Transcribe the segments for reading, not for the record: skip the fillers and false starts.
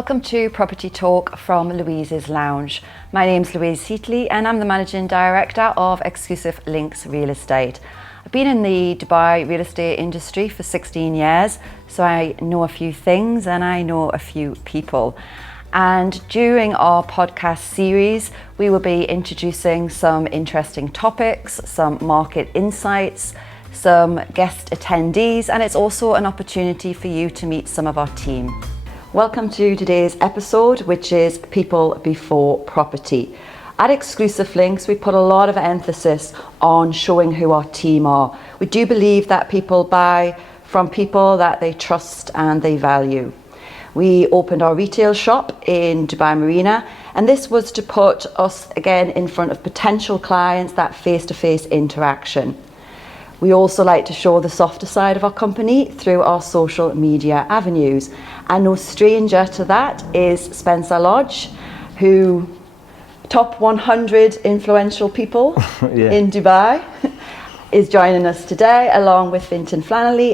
Welcome to Property Talk from Louise's Lounge. My name's Louise Seatley and I'm the Managing Director of Exclusive Links Real Estate. I've been in the Dubai real estate industry for 16 years, so I know a few things and I know a few people. And during our podcast series, we will be introducing some interesting topics, some market insights, some guest attendees, and it's also an opportunity for you to meet some of our team. Welcome to today's episode, which is People Before Property. At Exclusive Links, we put a lot of emphasis on showing who our team are. We do believe that people buy from people that they trust and they value. We opened our retail shop in Dubai Marina, and this was to put us again in front of potential clients, that face-to-face interaction. We also like to show the softer side of our company through our social media avenues. And no stranger to that is Spencer Lodge, who top 100 influential people in Dubai, is joining us today, along with Fintan,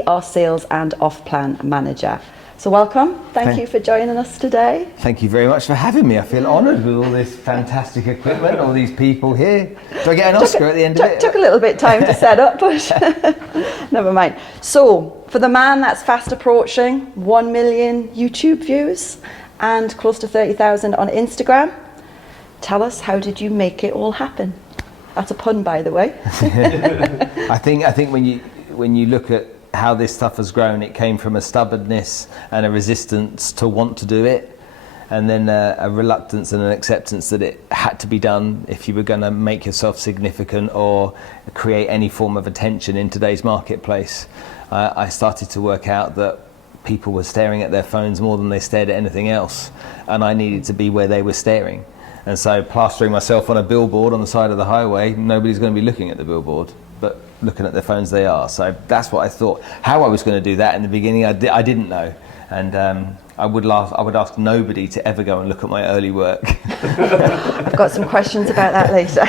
our sales and off-plan manager. So welcome, thank you for joining us today. Thank you very much for having me. I feel honoured with all this fantastic equipment, all these people here. Do I get an Oscar at the end of it? Took a little bit of time to set up, but never mind. So, for the man that's fast approaching 1 million YouTube views and close to 30,000 on Instagram, tell us, how did you make it all happen? That's a pun, by the way. I think when you look at how this stuff has grown, it came from a stubbornness and a resistance to want to do it, and then a reluctance and an acceptance that it had to be done if you were going to make yourself significant or create any form of attention in today's marketplace. I started to work out that people were staring at their phones more than they stared at anything else, and I needed to be where they were staring. And so plastering myself on a billboard on the side of the highway, nobody's going to be looking at the billboard, but looking at their phones they are. So that's what I thought. How I was going to do that in the beginning, I didn't know. And I would ask nobody to ever go and look at my early work. I've got some questions about that later.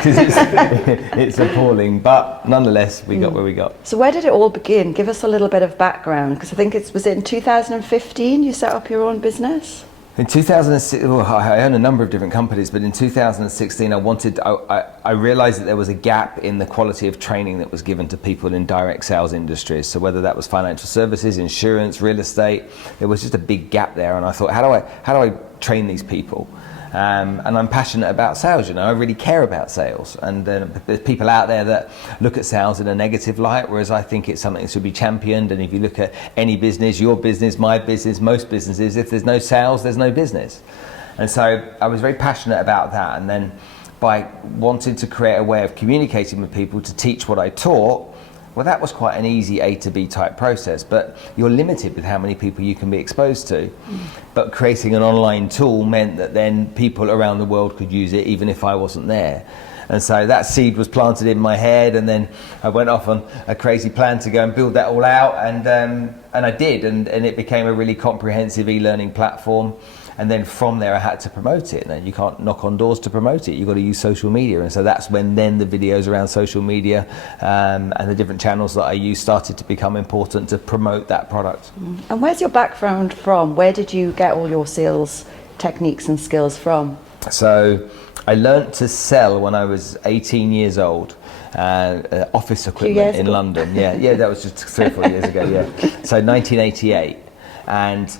It's appalling, but nonetheless, we got where we got. So where did it all begin? Give us a little bit of background, because I think was it in 2015 you set up your own business? In 2006, I own a number of different companies, but in 2016 I realized that there was a gap in the quality of training that was given to people in direct sales industries. So whether that was financial services, insurance, real estate, there was just a big gap there. And I thought, how do I train these people? And I'm passionate about sales, I really care about sales. And there's people out there that look at sales in a negative light, whereas I think it's something that should be championed. And if you look at any business, your business, my business, most businesses, if there's no sales, there's no business. And so I was very passionate about that. And then by wanting to create a way of communicating with people to teach what I taught, well, that was quite an easy A to B type process, but you're limited with how many people you can be exposed to. But creating an online tool meant that then people around the world could use it even if I wasn't there. And so that seed was planted in my head, and then I went off on a crazy plan to go and build that all out, and I did, and it became a really comprehensive e-learning platform. And then from there I had to promote it, and then you can't knock on doors to promote it, you've got to use social media. And so that's when then the videos around social media and the different channels that I use started to become important to promote that product. And where's your background from? Where did you get all your sales techniques and skills from? So I learnt to sell when I was 18 years old. Office equipment in London. Yeah, that was just 3 or 4 years ago. So 1988, and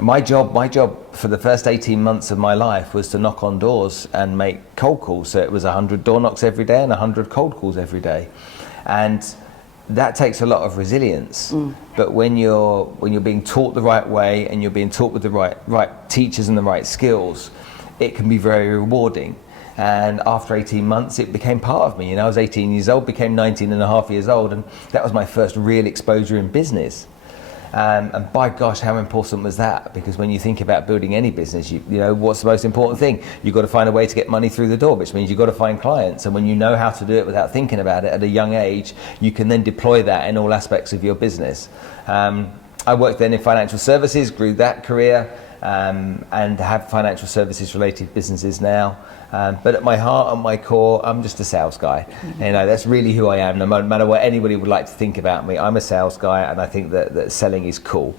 my job for the first 18 months of my life was to knock on doors and make cold calls. So it was 100 door knocks every day and 100 cold calls every day, and that takes a lot of resilience. But when you're being taught the right way and you're being taught with the right teachers and the right skills, it can be very rewarding. And after 18 months, it became part of me. I was 18 years old, became 19 and a half years old, and that was my first real exposure in business. And by gosh, how important was that? Because when you think about building any business, you know, what's the most important thing? You've got to find a way to get money through the door, which means you've got to find clients. And when you know how to do it without thinking about it at a young age, you can then deploy that in all aspects of your business. I worked then in financial services, grew that career, and have financial services related businesses now. But at my heart and my core, I'm just a sales guy. You know, that's really who I am. No matter what anybody would like to think about me, I'm a sales guy, and I think that selling is cool.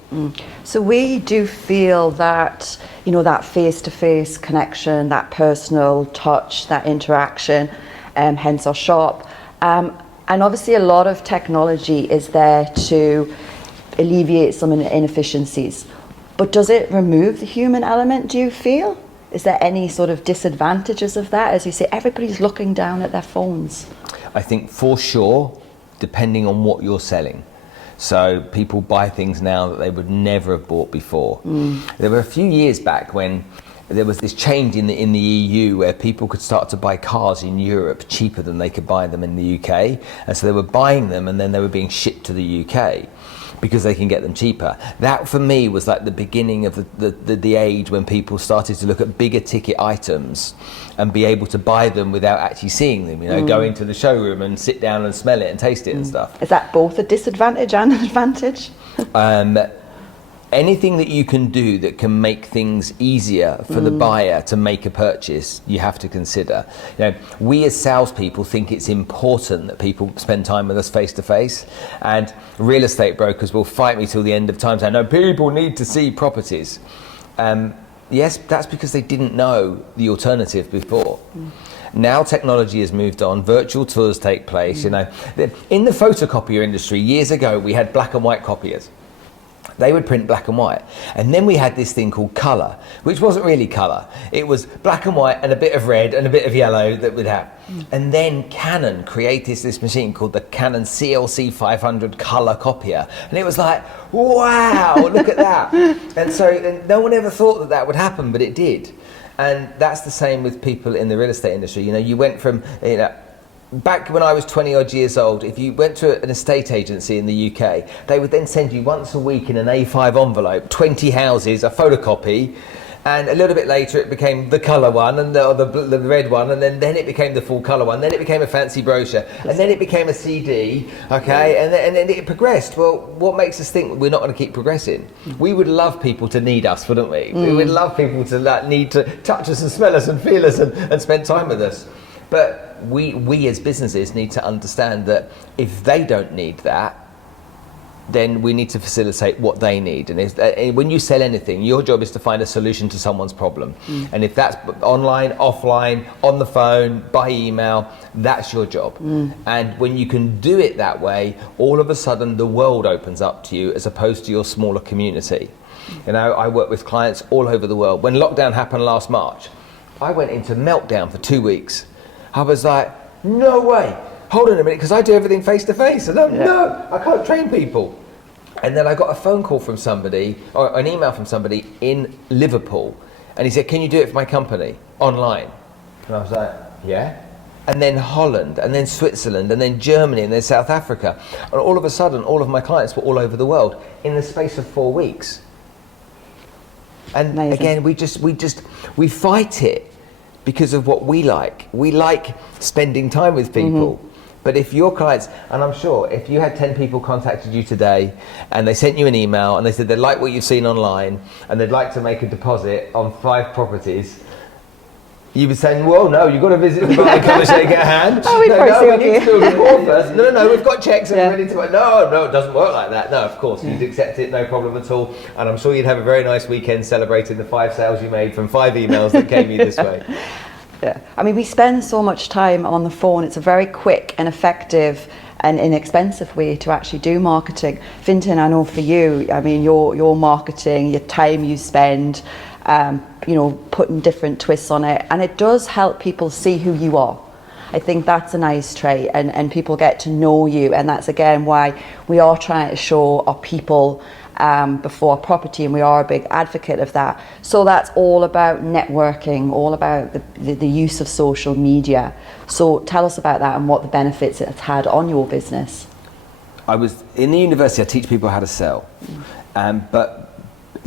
So we do feel that, you know, that face-to-face connection, that personal touch, that interaction, hence our shop. And obviously a lot of technology is there to alleviate some inefficiencies. But does it remove the human element, do you feel? Is there any sort of disadvantages of that? As you say, everybody's looking down at their phones. I think for sure, depending on what you're selling. So people buy things now that they would never have bought before. There were a few years back when there was this change in the EU where people could start to buy cars in Europe cheaper than they could buy them in the UK. And so they were buying them and then they were being shipped to the UK because they can get them cheaper. That for me was like the beginning of the age when people started to look at bigger ticket items and be able to buy them without actually seeing them, you know, go into the showroom and sit down and smell it and taste it and stuff. Is that both a disadvantage and an advantage? Anything that you can do that can make things easier for the buyer to make a purchase, you have to consider. You know, we as salespeople think it's important that people spend time with us face to face, and real estate brokers will fight me till the end of time saying, no, people need to see properties. Yes, that's because they didn't know the alternative before. Now technology has moved on, virtual tours take place. You know, in the photocopier industry years ago, we had black and white copiers. They would print black and white. And then we had this thing called colour, which wasn't really colour. It was black and white and a bit of red and a bit of yellow that would have. And then Canon created this machine called the Canon CLC 500 colour copier. And it was like, wow, look at that. And no one ever thought that that would happen, but it did. And that's the same with people in the real estate industry. You know, you went from, you know, back when I was 20 odd years old, if you went to an estate agency in the UK, they would then send you once a week in an A5 envelope, 20 houses, a photocopy, and a little bit later it became the colour one and the red one, and then it became the full colour one, then it became a fancy brochure, and then it became a CD, okay, and then it progressed. Well, what makes us think we're not going to keep progressing? We would love people to need us, wouldn't we? We would love people to need to touch us and smell us and feel us and spend time with us. But we as businesses need to understand that if they don't need that, then we need to facilitate what they need. And when you sell anything, your job is to find a solution to someone's problem. And if that's online, offline, on the phone, by email, that's your job. And when you can do it that way, all of a sudden the world opens up to you as opposed to your smaller community. You know, I work with clients all over the world. When lockdown happened last March, I went into meltdown for 2 weeks. I was like, no way, hold on a minute, because I do everything face to face. And no, I can't train people. And then I got a phone call from somebody, or an email from somebody in Liverpool. And he said, can you do it for my company, online? And I was like, yeah. And then Holland, and then Switzerland, and then Germany, and then South Africa. And all of a sudden, all of my clients were all over the world in the space of 4 weeks. And amazing. Again, we fight it. Because of what we like. We like spending time with people. But if your clients, and I'm sure if you had 10 people contacted you today and they sent you an email and they said they like what you've seen online and they'd like to make a deposit on 5 properties, you would say, well, no, you've got to visit the bank, come and shake a hand. Oh, we'd probably we need to do a report first. No, we've got checks and we're ready to. No, it doesn't work like that. No, of course, you'd accept it, no problem at all. And I'm sure you'd have a very nice weekend celebrating the 5 sales you made from 5 emails that came you this way. Yeah. I mean, we spend so much time on the phone. It's a very quick and effective and inexpensive way to actually do marketing. Fintan, I know for you, I mean, your marketing, your time you spend, you know, putting different twists on it, and it does help people see who you are. I think that's a nice trait, and people get to know you, and that's again why we are trying to show our people before property, and we are a big advocate of that. So that's all about networking, all about the use of social media. So tell us about that and what the benefits it's had on your business. I was in the university, I teach people how to sell, but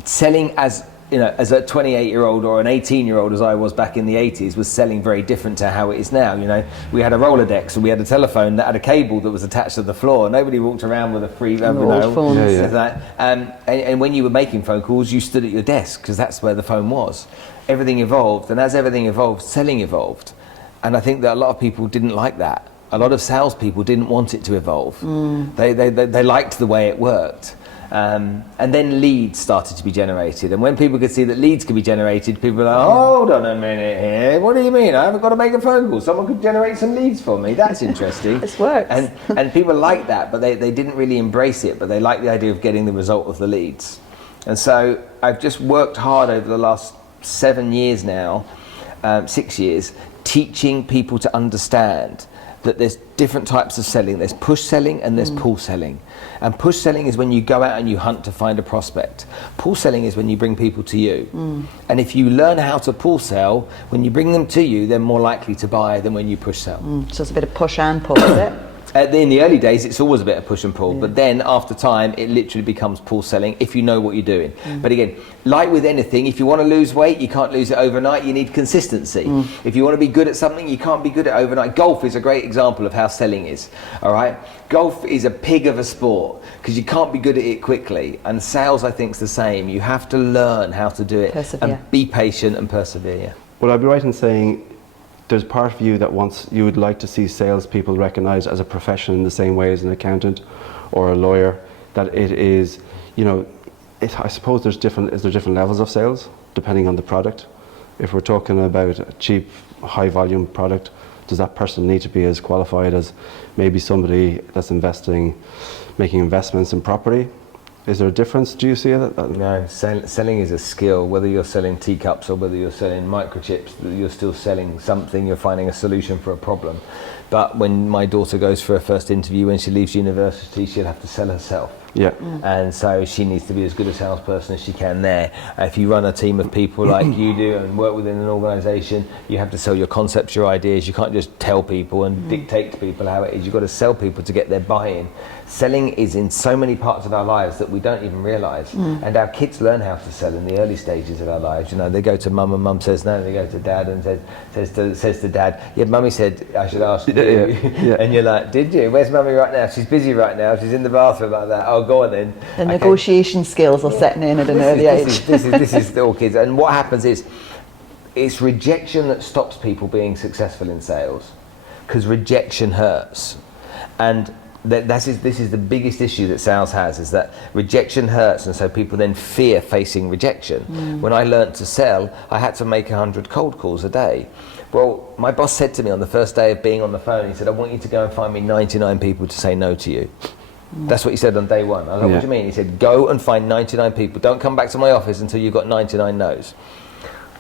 selling as as a 28-year-old or an 18-year-old, as I was back in the 80s, was selling very different to how it is now. We had a Rolodex and we had a telephone that had a cable that was attached to the floor. Nobody walked around with a free phone. And when you were making phone calls, you stood at your desk because that's where the phone was. Everything evolved, and as everything evolved, selling evolved. And I think that a lot of people didn't like that. A lot of salespeople didn't want it to evolve. They liked the way it worked. And then leads started to be generated, and when people could see that leads could be generated, people were like, hold on a minute here, what do you mean? I haven't got to make a phone call, someone could generate some leads for me, that's interesting. This works. And people liked that, but they didn't really embrace it, but they liked the idea of getting the result of the leads. And so I've just worked hard over the last 7 years now, 6 years, teaching people to understand that there's different types of selling. There's push selling and there's pull selling. And push selling is when you go out and you hunt to find a prospect. Pull selling is when you bring people to you. And if you learn how to pull sell, when you bring them to you, they're more likely to buy than when you push sell. So it's a bit of push and pull, is it? In the early days, it's always a bit of push and pull, but then after time, it literally becomes pull selling if you know what you're doing. But again, like with anything, if you want to lose weight, you can't lose it overnight, you need consistency. If you want to be good at something, you can't be good at it overnight. Golf is a great example of how selling is, all right? Golf is a pig of a sport because you can't be good at it quickly, and sales, I think, is the same. You have to learn how to do it. Persevere. And be patient and persevere, yeah. Would I be right in saying there's part of you that you would like to see salespeople recognised as a profession in the same way as an accountant or a lawyer, that it is, I suppose is there different levels of sales depending on the product? If we're talking about a cheap, high volume product, does that person need to be as qualified as maybe somebody that's making investments in property? Is there a difference? Do you see that? No, selling is a skill. Whether you're selling teacups or whether you're selling microchips, you're still selling something. You're finding a solution for a problem. But when my daughter goes for her first interview, when she leaves university, she'll have to sell herself. Yeah. And so she needs to be as good a salesperson as she can there. If you run a team of people like you do and work within an organisation, you have to sell your concepts, your ideas. You can't just tell people and dictate to people how it is. You've got to sell people to get their buy-in. Selling is in so many parts of our lives that we don't even realise. And our kids learn how to sell in the early stages of our lives. They go to mum and mum says no. They go to dad and says to dad, yeah, mummy said I should ask you. Yeah. And you're like, did you? Where's mummy right now? She's busy right now. She's in the bathroom like that. Oh, go on then. The negotiation skills are setting in at an early age. This is all kids. And what happens is, it's rejection that stops people being successful in sales, because rejection hurts. And this is the biggest issue that sales has, is that rejection hurts, and so people then fear facing rejection. When I learnt to sell, I had to make 100 cold calls a day. Well, my boss said to me on the first day of being on the phone, he said, I want you to go and find me 99 people to say no to you. That's what he said on day one. I was like, what do you mean? He said, go and find 99 people. Don't come back to my office until you've got 99 no's.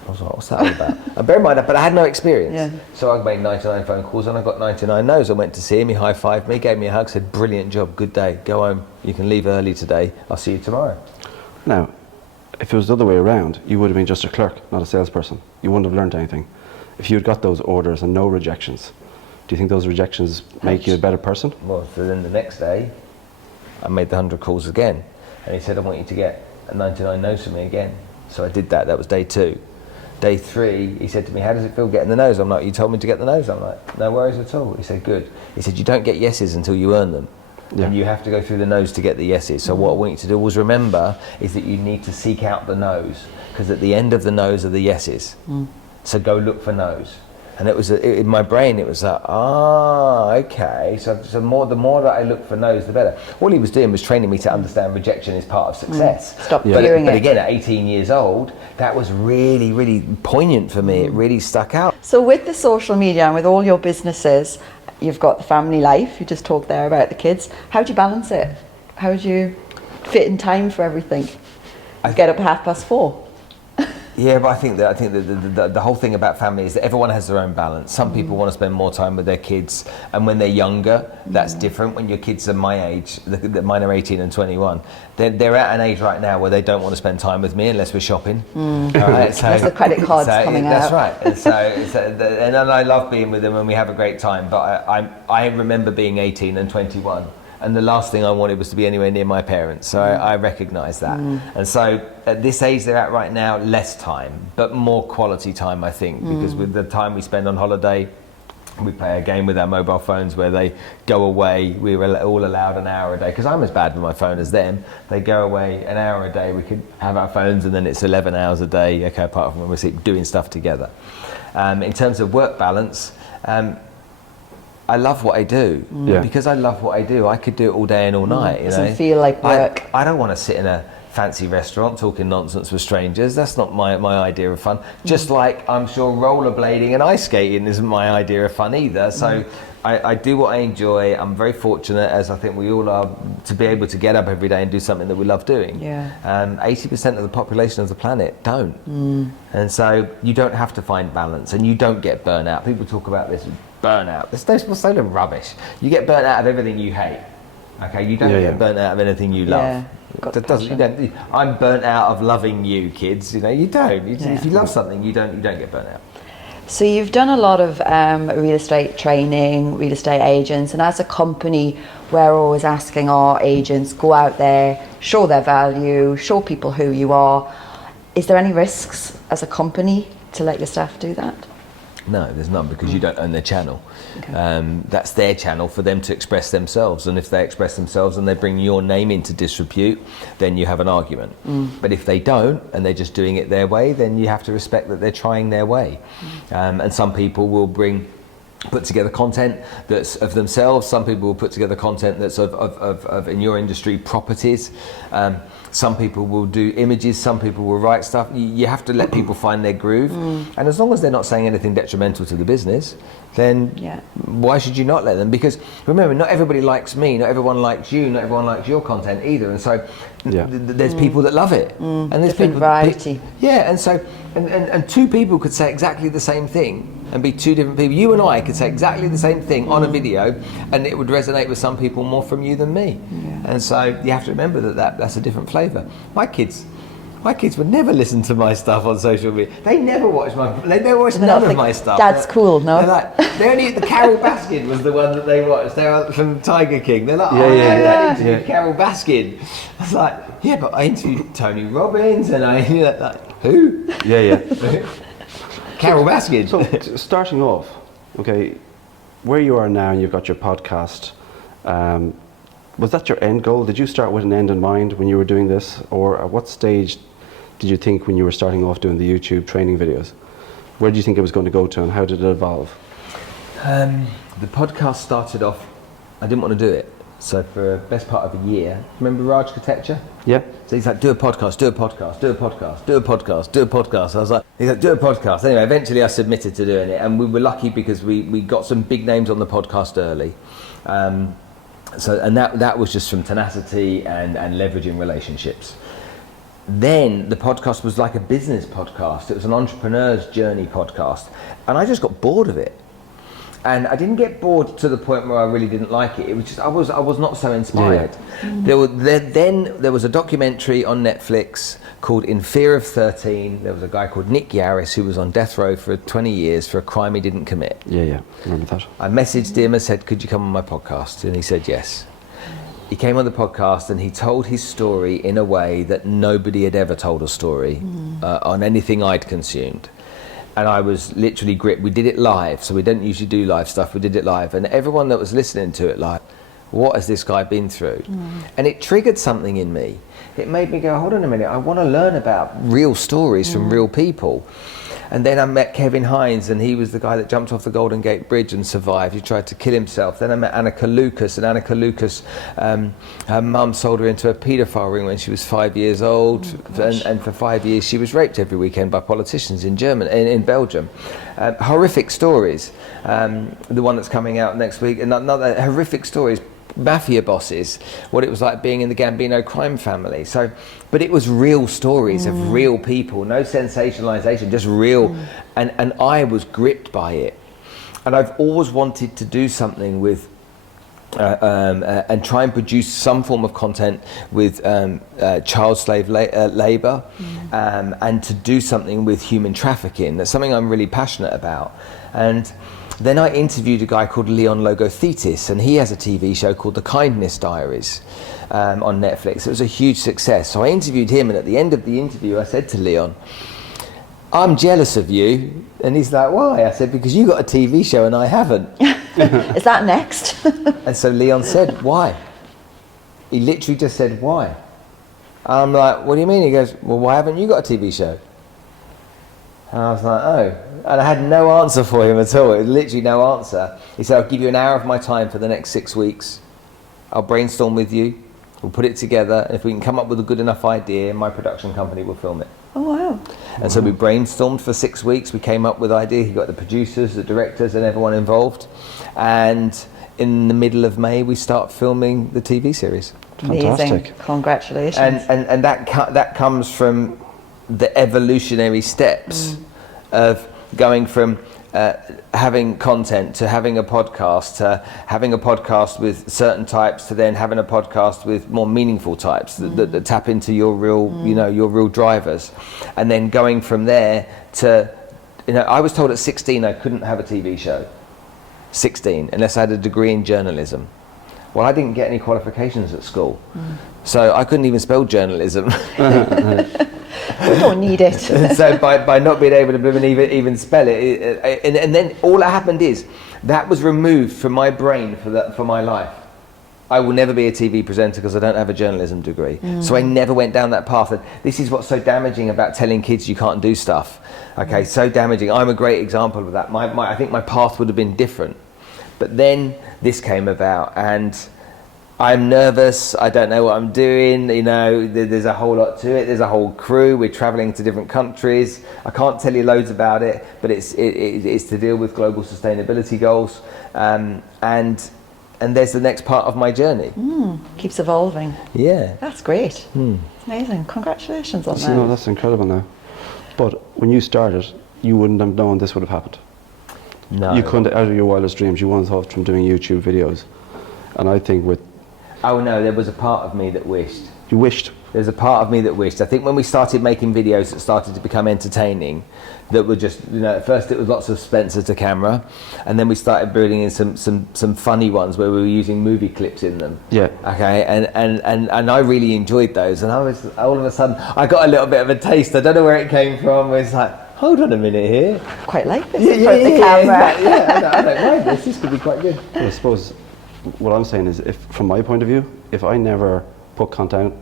I was like, what's that all about? And bear in mind, but I had no experience. Yeah. So I made 99 phone calls and I got 99 no's. I went to see him, he high-fived me, gave me a hug, said, brilliant job, good day, go home. You can leave early today. I'll see you tomorrow. Now, if it was the other way around, you would have been just a clerk, not a salesperson. You wouldn't have learned anything. If you had got those orders and no rejections, do you think those rejections make you a better person? Well, so then the next day, I made the 100 calls again. And he said, I want you to get 99 no's from me again. So I did that. That was day 2. Day 3, he said to me, how does it feel getting the no's? I'm like, you told me to get the no's. I'm like, no worries at all. He said, good. He said, you don't get yeses until you earn them. Yeah. And you have to go through the no's to get the yeses. So what I want you to do always remember is that you need to seek out the no's, because at the end of the no's are the yeses. So go look for no's. And it was in my brain, it was like, okay. So the more that I look for no's, the better. All he was doing was training me to understand rejection is part of success. Stop fearing it. But again, at 18 years old, that was really, really poignant for me. It really stuck out. So with the social media and with all your businesses, you've got the family life. You just talked there about the kids. How do you balance it? How do you fit in time for everything? Get up at 4:30. Yeah, but I think that the whole thing about family is that everyone has their own balance. Some people want to spend more time with their kids, and when they're younger, that's different. When your kids are my age, mine are 18 and 21, they're at an age right now where they don't want to spend time with me unless we're shopping. Right? So, that's the credit cards coming that's out. That's right. And I love being with them and we have a great time, but I remember being 18 and 21 And the last thing I wanted was to be anywhere near my parents. So I recognise that. And so at this age they're at right now, less time, but more quality time, I think, because with the time we spend on holiday, we play a game with our mobile phones where they go away. We were all allowed an hour a day, because I'm as bad with my phone as them. They go away an hour a day. We could have our phones, and then it's 11 hours a day, okay, apart from when we're doing stuff together. In terms of work balance, I love what I do. Because I love what I do, I could do it all day and all night. You Doesn't feel like work. I don't want to sit in a fancy restaurant talking nonsense with strangers. That's not my idea of fun. Just like I'm sure rollerblading and ice skating isn't my idea of fun either. So I do what I enjoy. I'm very fortunate, as I think we all are, to be able to get up every day and do something that we love doing. 80% of the population of the planet don't. And so you don't have to find balance, and you don't get burnout. People talk about this burnout. It's so rubbish. You get burnt out of everything you hate. Okay, you don't get burnt out of anything you love. I'm burnt out of loving you, kids. You know, you don't. If you love something, you don't get burnt out. So you've done a lot of real estate training, real estate agents, and as a company, we're always asking our agents, go out there, show their value, show people who you are. Is there any risks as a company to let your staff do that? No, there's none, because you don't own their channel. That's their channel for them to express themselves, and if they express themselves and they bring your name into disrepute, then you have an argument. But if they don't, and they're just doing it their way, then you have to respect that they're trying their way. And some people will put together content that's of themselves. Some people will put together content that's of in your industry, properties. Some people will do images, some people will write stuff. You have to let people find their groove. And as long as they're not saying anything detrimental to the business, then why should you not let them? Because remember, not everybody likes me, not everyone likes you, not everyone likes your content either. And so there's people that love it. And there's different variety. And so and two people could say exactly the same thing and be two different people. You and I could say exactly the same thing on a video, and it would resonate with some people more from you than me. And so you have to remember that's a different flavour. My kids would never listen to my stuff on social media. They never watch none of my stuff. That's cool, no? The Carol Baskin was the one that they watched. They're from Tiger King. They're like, I interviewed Carol Baskin. I was like, yeah, but I interviewed Tony Robbins, and I who? Carol Baskin. So starting off, okay, where you are now, and you've got your podcast. Was that your end goal? Did you start with an end in mind when you were doing this, or at what stage did you think when you were starting off doing the YouTube training videos? Where do you think it was going to go to, and how did it evolve? The podcast started off, I didn't want to do it. So for the best part of a year, remember Raj Architecture? Yeah. So he's like, do a podcast, do a podcast, do a podcast, do a podcast, do a podcast. I was like, he's like, do a podcast. Anyway, eventually I submitted to doing it, and we were lucky because we got some big names on the podcast early. So that was just from tenacity and leveraging relationships. Then the podcast was like a business podcast. It was an entrepreneur's journey podcast, and I just got bored of it. And I didn't get bored to the point where I really didn't like it. It was just I was not so inspired. There was a documentary on Netflix called In Fear of 13. There was a guy called Nick Yaris who was on death row for 20 years for a crime he didn't commit. Yeah, remember that. I messaged him and said, could you come on my podcast? And he said yes. He came on the podcast and he told his story in a way that nobody had ever told a story on anything I'd consumed. And I was literally gripped. We did it live, so we don't usually do live stuff. We did it live, and everyone that was listening to it like, what has this guy been through? And it triggered something in me. It made me go, hold on a minute, I want to learn about real stories from real people. And then I met Kevin Hines, and he was the guy that jumped off the Golden Gate Bridge and survived. He tried to kill himself. Then I met Annika Lucas, and Annika Lucas, her mum sold her into a paedophile ring when she was 5 years old, and for 5 years she was raped every weekend by politicians in Belgium. Horrific stories. The one that's coming out next week, another horrific stories. Mafia bosses, what it was like being in the Gambino crime family. So, but it was real stories of real people, no sensationalization, just real. And I was gripped by it. And I've always wanted to do something with and try and produce some form of content with child slave labour, and to do something with human trafficking. That's something I'm really passionate about. And then I interviewed a guy called Leon Logothetis, and he has a TV show called The Kindness Diaries on Netflix. It was a huge success. So I interviewed him, and at the end of the interview I said to Leon, I'm jealous of you. And he's like, why? I said, because you got a TV show and I haven't. Is that next? And so Leon said, why? He literally just said, why? I'm like, what do you mean? He goes, well, why haven't you got a TV show? And I was like, oh. And I had no answer for him at all. It was literally no answer. He said, I'll give you an hour of my time for the next 6 weeks. I'll brainstorm with you. We'll put it together. And if we can come up with a good enough idea, my production company will film it. Oh, wow. And so we brainstormed for 6 weeks. We came up with the idea. He got the producers, the directors, and everyone involved. And in the middle of May, we start filming the TV series. Amazing. Fantastic. Congratulations. And that comes from the evolutionary steps of going from having content to having a podcast, to having a podcast with certain types, to then having a podcast with more meaningful types that tap into your real, your real drivers, and then going from there to, I was told at 16 I couldn't have a TV show. 16, unless I had a degree in journalism. Well, I didn't get any qualifications at school, so I couldn't even spell journalism. We don't need it. So by not being able to even spell it, and then all that happened is that was removed from my brain for my life. I will never be a TV presenter because I don't have a journalism degree. So I never went down that path. And this is what's so damaging about telling kids you can't do stuff. Okay, so damaging. I'm a great example of that. I think my path would have been different. But then this came about, and I'm nervous, I don't know what I'm doing, there's a whole lot to it, there's a whole crew, we're travelling to different countries. I can't tell you loads about it, but it's to deal with global sustainability goals, and there's the next part of my journey. Keeps evolving. Yeah. That's great. It's amazing. Congratulations on that. No, that's incredible now. But when you started, you wouldn't have known this would have happened. No. You couldn't, out of your wildest dreams, you wouldn't have thought from doing YouTube videos. And I think Oh no, there was a part of me that wished. You wished? There's a part of me that wished. I think when we started making videos that started to become entertaining, that were just, at first it was lots of Spencer to camera, and then we started building in some funny ones where we were using movie clips in them. Yeah. Okay, and I really enjoyed those, and I was, all of a sudden, I got a little bit of a taste. I don't know where it came from. It's like, hold on a minute here. Quite like this in front of the camera. Yeah, I don't mind this could be quite good. Well, I suppose what I'm saying is, if from my point of view, if I never put content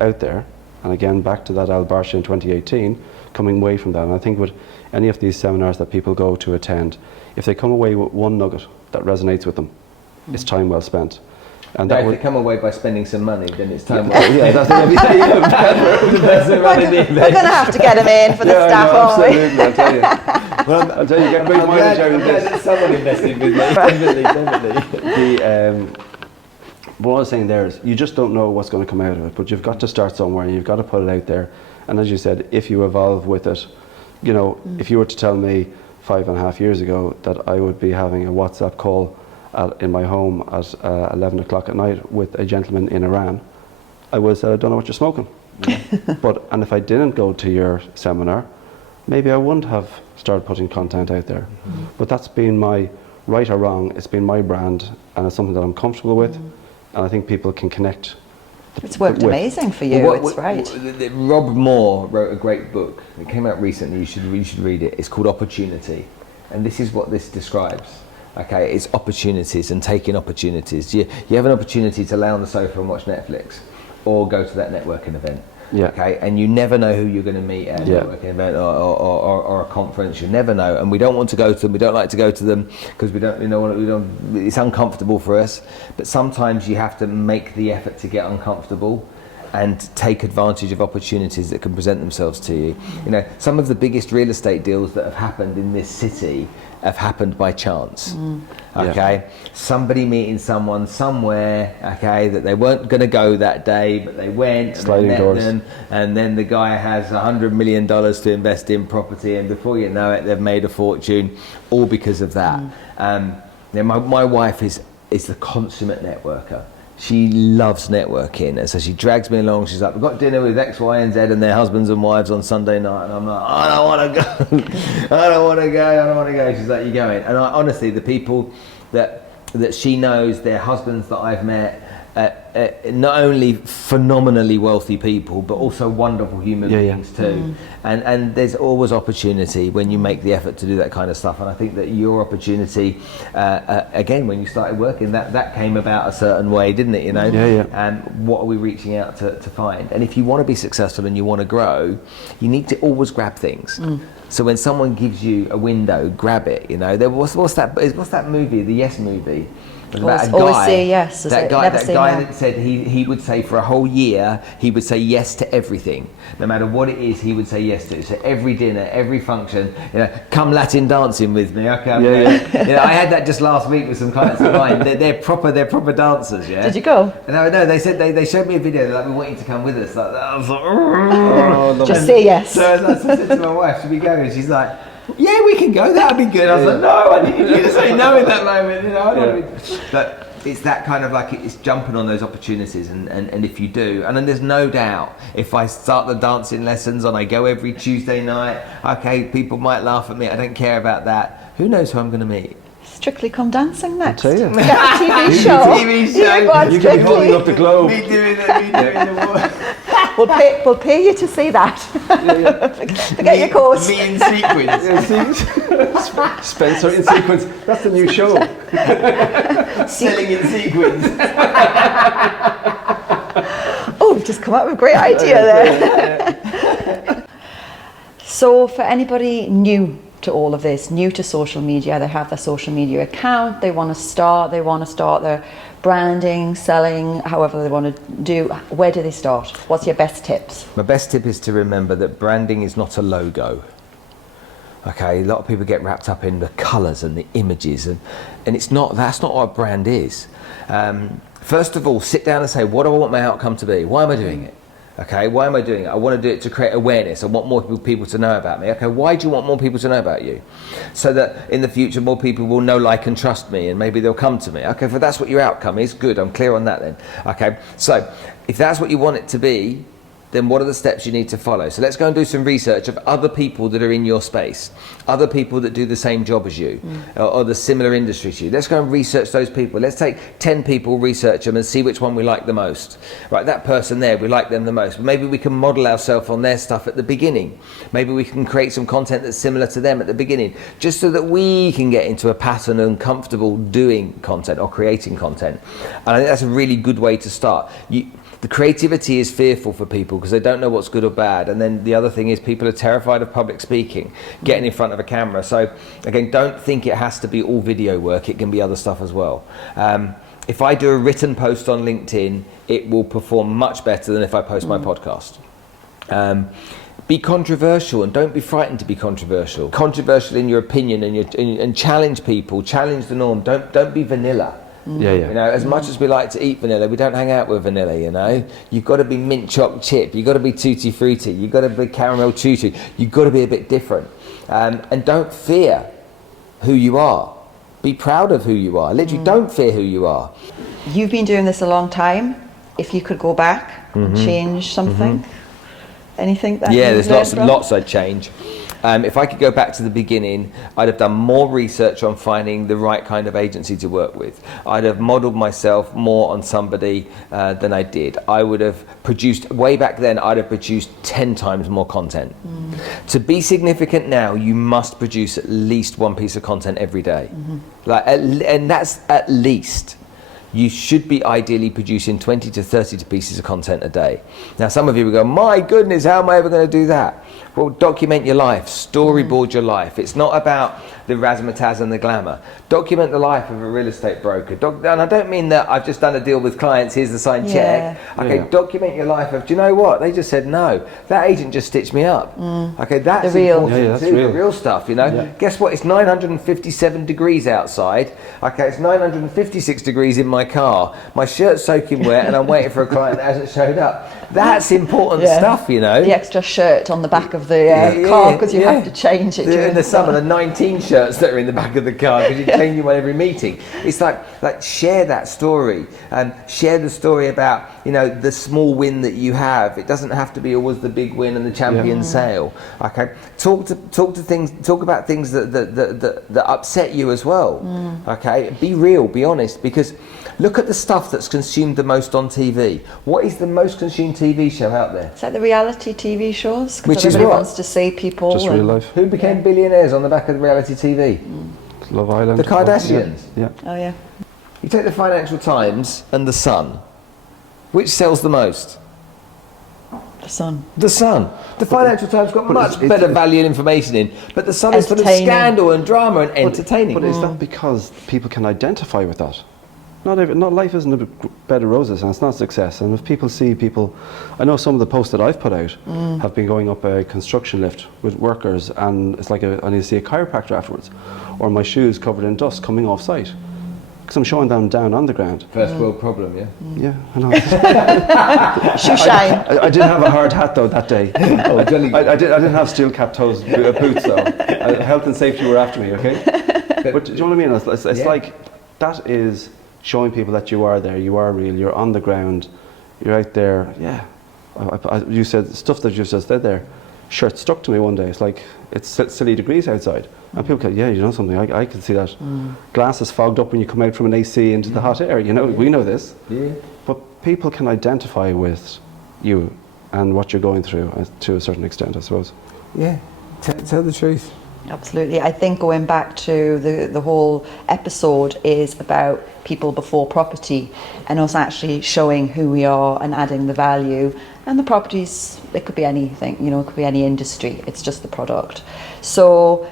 out there, and again back to that Al Barsha in 2018, coming away from that, and I think with any of these seminars that people go to attend, if they come away with one nugget that resonates with them, it's time well spent. And Now, that if would they come away by spending some money, then it's time. That's everything. We're going to have to get him in for the staff, aren't we? absolutely, I'll tell you. Well, I'll tell you, get great mileage out of this. That someone invested with me. Definitely. What I was saying there is, you just don't know what's going to come out of it, but you've got to start somewhere, and you've got to put it out there. And as you said, if you evolve with it, if you were to tell me 5.5 years ago that I would be having a WhatsApp call in my home at 11 o'clock at night with a gentleman in Iran, I would have said, I don't know what you're smoking. And if I didn't go to your seminar, maybe I wouldn't have started putting content out there. But that's been my, right or wrong, it's been my brand, and it's something that I'm comfortable with, and I think people can connect. It's worked amazing for you, it's right. Rob Moore wrote a great book. It came out recently, you should read it. It's called Opportunity. And this is what this describes. Okay, it's opportunities and taking opportunities. You have an opportunity to lay on the sofa and watch Netflix, or go to that networking event. Yeah. Okay, and you never know who you're going to meet at a networking event or a conference. You never know, and we don't want to go to them. We don't like to go to them because we don't. It's uncomfortable for us. But sometimes you have to make the effort to get uncomfortable and take advantage of opportunities that can present themselves to you. Some of the biggest real estate deals that have happened in this city have happened by chance. Okay, somebody meeting someone somewhere, okay, that they weren't going to go that day, but they went and they met them, and then the guy has $100 million to invest in property, and before you know it, they've made a fortune, all because of that. My wife is is the consummate networker. She loves networking, and so she drags me along. She's like, we've got dinner with X, Y, and Z and their husbands and wives on Sunday night. And I'm like, I don't want to go. I don't want to go. I don't want to go. She's like, you going? And honestly, the people that she knows, their husbands that I've met, not only phenomenally wealthy people, but also wonderful human beings too. And there's always opportunity when you make the effort to do that kind of stuff. And I think that your opportunity, again, when you started working, that came about a certain way, didn't it? You know. And what are we reaching out to find? And if you want to be successful and you want to grow, you need to always grab things. So when someone gives you a window, grab it. You know, what's that movie, the Yes movie? Always say yes. That guy that said he would say for a whole year, he would say yes to everything. No matter what it is, he would say yes to it. So every dinner, every function, you know, come Latin dancing with me. Okay, you know, I had that just last week with some clients of mine. They're proper dancers. Yeah. Did you go? No. They said they showed me a video. They're like, we want you to come with us. Like, I was like, just say yes. So I said to my wife, should we go? And she's like, yeah, we can go. That'd be good. I was like, no, I need you to say no in that moment. You know, I don't want to be... But it's that kind of like, it's jumping on those opportunities, and if you do, and then there's no doubt, if I start the dancing lessons and I go every Tuesday night, okay, people might laugh at me. I don't care about that. Who knows who I'm going to meet? Strictly Come Dancing next. I'll tell you. We get a TV show. TV show. You could be holding up the globe. Me doing the work. We'll pay you to see that. Forget your course. Me in sequence. Spencer in sequence. That's the new show. Selling in sequence. Oh, we've just come up with a great idea there. So for anybody new to all of this, new to social media, they have their social media account, they want to start their branding, selling, however they want to do, where do they start? What's your best tips? My best tip is to remember that branding is not a logo. Okay, a lot of people get wrapped up in the colours and the images, and that's not what a brand is. First of all, sit down and say, what do I want my outcome to be? Why am I doing it? Okay, why am I doing it? I want to do it to create awareness. I want more people to know about me. Okay, why do you want more people to know about you? So that in the future more people will know, like, and trust me, and maybe they'll come to me. Okay, if that's what your outcome is, good, I'm clear on that then. Okay, so if that's what you want it to be, then what are the steps you need to follow? So let's go and do some research of other people that are in your space, other people that do the same job as you, or the similar industry to you. Let's go and research those people. Let's take 10 people, research them, and see which one we like the most. Right, that person there, we like them the most. But maybe we can model ourselves on their stuff at the beginning. Maybe we can create some content that's similar to them at the beginning, just so that we can get into a pattern and comfortable doing content or creating content. And I think that's a really good way to start. The creativity is fearful for people because they don't know what's good or bad. And then the other thing is people are terrified of public speaking, getting in front of a camera. So again, don't think it has to be all video work. It can be other stuff as well. If I do a written post on LinkedIn, it will perform much better than if I post my podcast. Be controversial, and don't be frightened to be controversial. Controversial in your opinion, and challenge people, challenge the norm. Don't be vanilla. You know, as much as we like to eat vanilla, we don't hang out with vanilla, you know. You've got to be mint choc chip, you've got to be tutti frutti, you've got to be caramel choo-choo, you've got to be a bit different. And don't fear who you are. Be proud of who you are. Literally, don't fear who you are. You've been doing this a long time. If you could go back and change something, anything that there's lots I'd change. If I could go back to the beginning, I'd have done more research on finding the right kind of agency to work with. I'd have modelled myself more on somebody than I did. I would have produced, way back then, I'd have produced 10 times more content. To be significant now, you must produce at least one piece of content every day. And that's at least. You should be ideally producing 20 to 30 pieces of content a day. Now, some of you will go, my goodness, how am I ever going to do that? Well, document your life, storyboard your life. It's not about the razzmatazz and the glamour. Document the life of a real estate broker. And I don't mean that I've just done a deal with clients, here's the signed check. Okay, document your life of, do you know what? They just said no. That agent just stitched me up. Okay, that's the real. important too, the real stuff, you know. Guess what? It's 957 degrees outside. Okay, it's 956 degrees in my car. My shirt's soaking wet and I'm waiting for a client that hasn't showed up. That's important stuff, you know. The extra shirt on the back of the car because you have to change it during in the summer. The 19 shirts that are in the back of the car because you're changing one every meeting. It's like share that story and share the story about, you know, the small win that you have. It doesn't have to be always the big win and the champion sale. Okay, talk about things that upset you as well. Okay, be real, be honest, because look at the stuff that's consumed the most on TV. What is the most consumed TV show out there? It's like the reality TV shows, Which because is everybody what? wants to see people. Just real life. Who became billionaires on the back of reality TV? Love Island. The Kardashians. Yeah. Oh yeah. You take the Financial Times and the Sun. Which sells the most? The Sun. The Sun. The Financial Times got much it's- better value and information in, but the Sun is full of Entertaining. scandal and drama and entertaining. But is that because people can identify with that? Not life isn't a bed of roses, and it's not success. And if people see people, I know some of the posts that I've put out have been going up a construction lift with workers, and it's like I need to see a chiropractor afterwards, or my shoes covered in dust coming off site, because I'm showing them down on the ground. First world problem, yeah? Yeah, I know. Shoe shine. I did have a hard hat though that day. Oh, jolly good. I didn't have steel cap toes boots though. Health and safety were after me, okay? But do you know what I mean? It's like, that is showing people that you are there, you are real, you're on the ground, you're out there. Yeah, you said stuff that you just said there. Shirt stuck to me one day. It's like, it's silly degrees outside, and people go, yeah, you know something, I can see that. Glass is fogged up when you come out from an AC into the hot air, you know, we know this. Yeah. But people can identify with you and what you're going through to a certain extent, I suppose. Yeah, tell the truth. Absolutely. I think going back to the whole episode is about people before property, and us actually showing who we are and adding the value. And the properties, it could be anything, you know, it could be any industry. It's just the product. So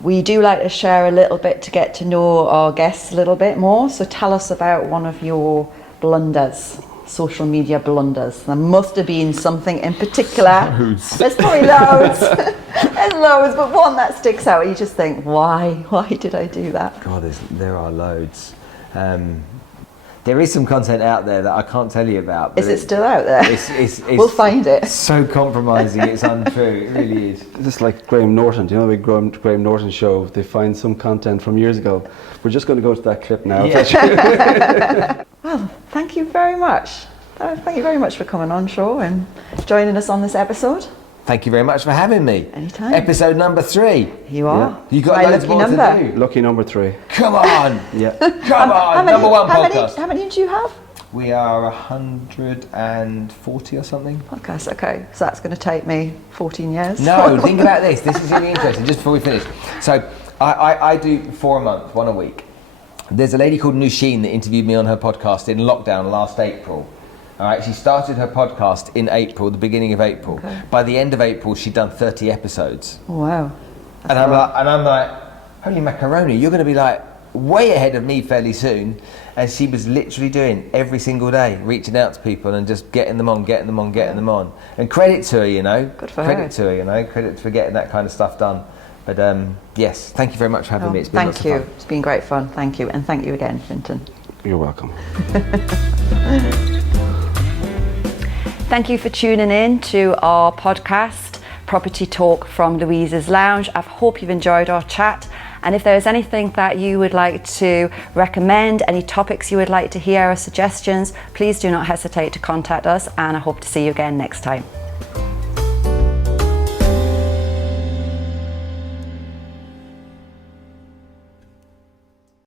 we do like to share a little bit to get to know our guests a little bit more. So tell us about one of your blunders. Social media blunders. There must have been something in particular. Loads. There's probably loads. There's loads, but one that sticks out. You just think, why did I do that? God, there are loads. There is some content out there that I can't tell you about. Is it still out there? It's We'll find it. so compromising, it's untrue. It really is. Just like Graham Norton, do you know the big Graham Norton show? They find some content from years ago. We're just going to go to that clip now. Yeah. Well, thank you very much. Thank you very much for coming on, Shaw, and joining us on this episode. Thank you very much for having me. Anytime. Episode number 3. You are. Yeah. You got My loads lucky more number. to do. Lucky number 3. Come on. Yeah. Come on. Number 1 podcast. How many do you have? We are 140 or something. Podcasts, okay. So that's going to take me 14 years. No, think about this. This is really interesting, just before we finish. So I do 4 a month, 1 a week. There's a lady called Nusheen that interviewed me on her podcast in lockdown last April. All right, she started her podcast in April, the beginning of April. Okay. By the end of April, she'd done 30 episodes. Oh, wow. And I'm like, holy macaroni, you're going to be like way ahead of me fairly soon. And she was literally doing every single day, reaching out to people and just getting them on. And credit to her, you know. Good for credit her. to her, you know. Credit for getting that kind of stuff done. But yes, thank you very much for having me. It's been lots of Thank you. fun. It's been great fun. Thank you. And thank you again, Fintan. You're welcome. Thank you for tuning in to our podcast, Property Talk from Louise's Lounge. I hope you've enjoyed our chat. And if there is anything that you would like to recommend, any topics you would like to hear or suggestions, please do not hesitate to contact us, and I hope to see you again next time.